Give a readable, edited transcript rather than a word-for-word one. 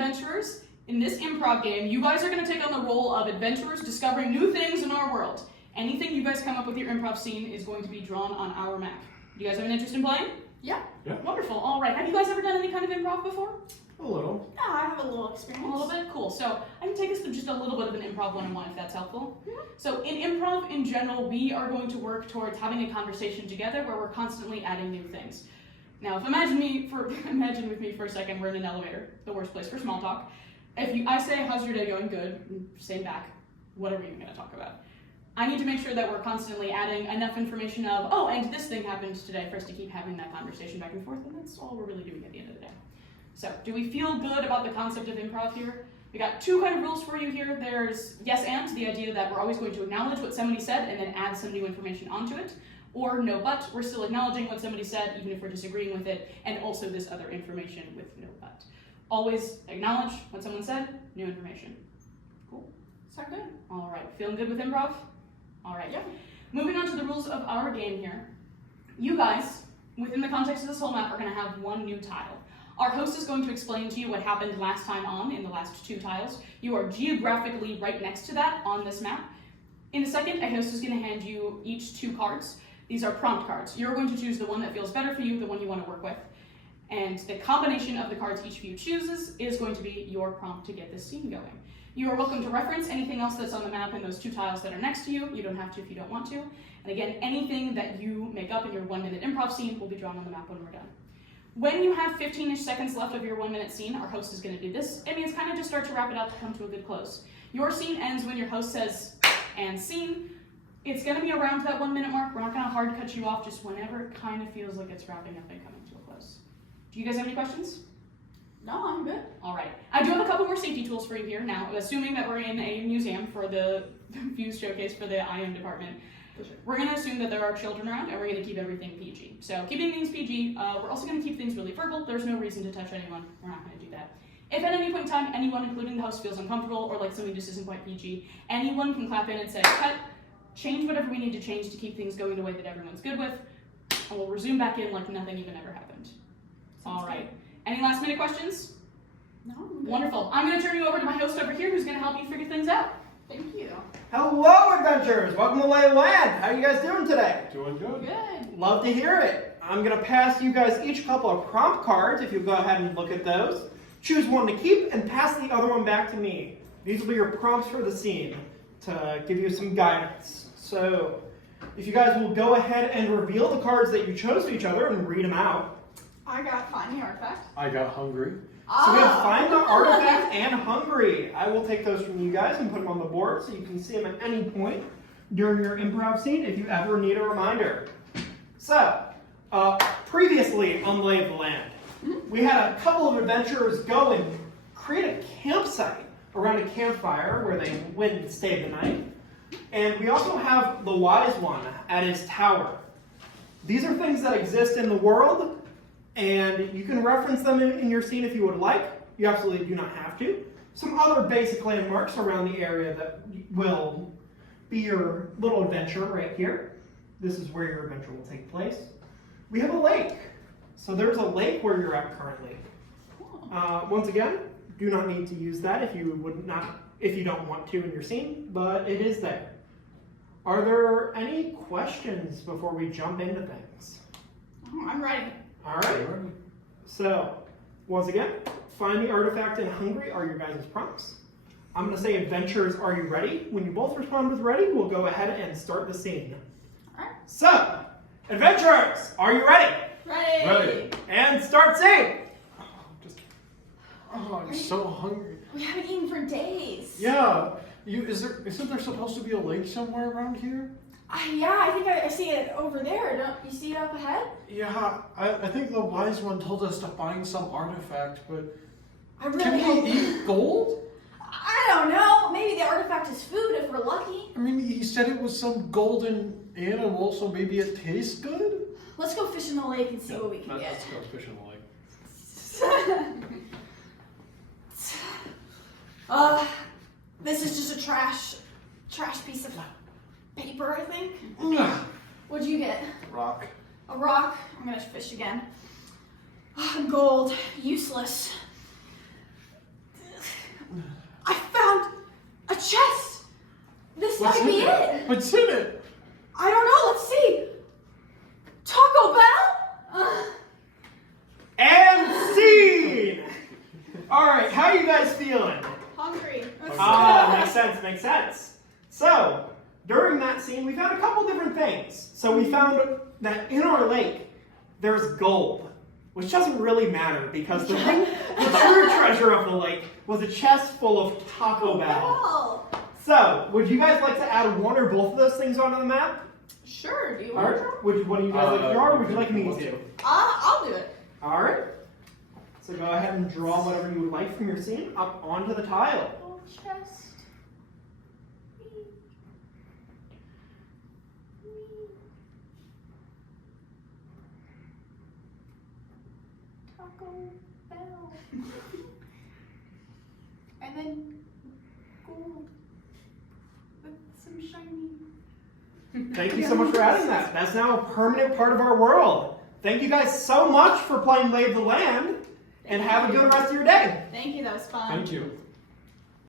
adventurers. In this improv game, you guys are going to take on the role of adventurers discovering new things in our world. Anything you guys come up with your improv scene is going to be drawn on our map. Do you guys have an interest in playing? Yeah. Wonderful. All right. Have you guys ever done any kind of improv before? A little. Yeah, I have a little experience. A little bit? Cool. So I can take us through just a little bit of an improv 101 if that's helpful. Mm-hmm. So in improv in general, we are going to work towards having a conversation together where we're constantly adding new things. Now, if imagine with me for a second, we're in an elevator, the worst place for small talk. If I say, how's your day going? Good. Same back. What are we even going to talk about? I need to make sure that we're constantly adding enough information of, oh, and this thing happened today for us to keep having that conversation back and forth, and that's all we're really doing at the end of the day. So, do we feel good about the concept of improv here? We got two kind of rules for you here. There's yes and, the idea that we're always going to acknowledge what somebody said and then add some new information onto it. Or no but, we're still acknowledging what somebody said even if we're disagreeing with it, and also this other information with no but. Always acknowledge what someone said, new information. Cool? Sound good? All right, feeling good with improv? All right. Yeah. Moving on to the rules of our game here. You guys, within the context of this whole map, are going to have one new tile. Our host is going to explain to you what happened last time on in the last two tiles. You are geographically right next to that on this map. In a second, a host is going to hand you each two cards. These are prompt cards. You're going to choose the one that feels better for you, the one you want to work with. And the combination of the cards each of you chooses is going to be your prompt to get this scene going. You are welcome to reference anything else that's on the map in those two tiles that are next to you. You don't have to if you don't want to. And again, anything that you make up in your 1 minute improv scene will be drawn on the map when we're done. When you have 15-ish seconds left of your 1 minute scene, our host is going to do this. It means kind of just start to wrap it up to come to a good close. Your scene ends when your host says, and scene. It's going to be around that 1 minute mark. We're not going to hard cut you off, just whenever it kind of feels like it's wrapping up and coming to a close. Do you guys have any questions? No, I'm good. All right. I do have a couple more safety tools for you here now, assuming that we're in a museum for the Fuse showcase for the IM department. We're going to assume that there are children around, and we're going to keep everything PG. So keeping things PG, we're also going to keep things really verbal. There's no reason to touch anyone. We're not going to do that. If at any point in time anyone, including the host, feels uncomfortable or like something just isn't quite PG, anyone can clap in and say, cut, change whatever we need to change to keep things going the way that everyone's good with, and we'll resume back in like nothing even ever happened. All right. Any last minute questions? No. Wonderful. I'm going to turn you over to my host over here who's going to help you figure things out. Thank you. Hello, adventurers! Welcome to Lay of Land. How are you guys doing today? Doing good. Good. Love to hear it. I'm going to pass you guys each a couple of prompt cards if you'll go ahead and look at those. Choose one to keep and pass the other one back to me. These will be your prompts for the scene to give you some guidance. So, if you guys will go ahead and reveal the cards that you chose to each other and read them out. I got find the artifact. I got hungry. So we have Find the Artifact and Hungry. I will take those from you guys and put them on the board so you can see them at any point during your improv scene if you ever need a reminder. So, previously on Lay of the Land, we had a couple of adventurers go and create a campsite around a campfire where they went and stayed the night. And we also have the Wise One at his tower. These are things that exist in the world, and you can reference them in your scene if you would like. You absolutely do not have to. Some other basic landmarks around the area that will be your little adventure right here. This is where your adventure will take place. We have a lake. So there's a lake where you're at currently. Once again, do not need to use that if you don't want to in your scene, but it is there. Are there any questions before we jump into things? Oh, I'm ready. All right. So, once again, Find the Artifact and Hungry are your guys' prompts. I'm going to say, adventurers, are you ready? When you both respond with ready, we'll go ahead and start the scene. All right. So, adventurers, are you ready? Ready. Ready. And start scene. I'm so hungry. We haven't eaten for days. Yeah. Isn't there supposed to be a lake somewhere around here? Yeah, I think I see it over there. Don't you see it up ahead? Yeah. I think the wise one told us to find some artifact, but I really can hope. we eat gold? I don't know. Maybe the artifact is food if we're lucky. I mean, he said it was some golden animal, so maybe it tastes good? Let's go fish in the lake and see what we can get. Let's go fish in the lake. This is just a trash piece of paper, I think. What'd you get? Rock. A rock. I'm gonna fish again. Gold. Useless. What's in it? I don't know. Let's see. Taco Bell? And scene! Alright, how are you guys feeling? Hungry. Makes sense, makes sense. So, during that scene, we found a couple different things. So we found that in our lake, there's gold, which doesn't really matter because the true treasure of the lake was a chest full of Taco Bell. Bell. So, would you guys like to add one or both of those things onto the map? Sure. Do you want Alright, which one of you guys like to draw, or would you like me to? I'll do it. Alright. So go ahead and draw whatever you would like from your scene up onto the tile. Little chest. Taco Bell. And then gold with some shiny. Thank you so much for adding that. That's now a permanent part of our world. Thank you guys so much for playing Lay of the Land, and have a good rest of your day. Thank you, that was fun. Thank you.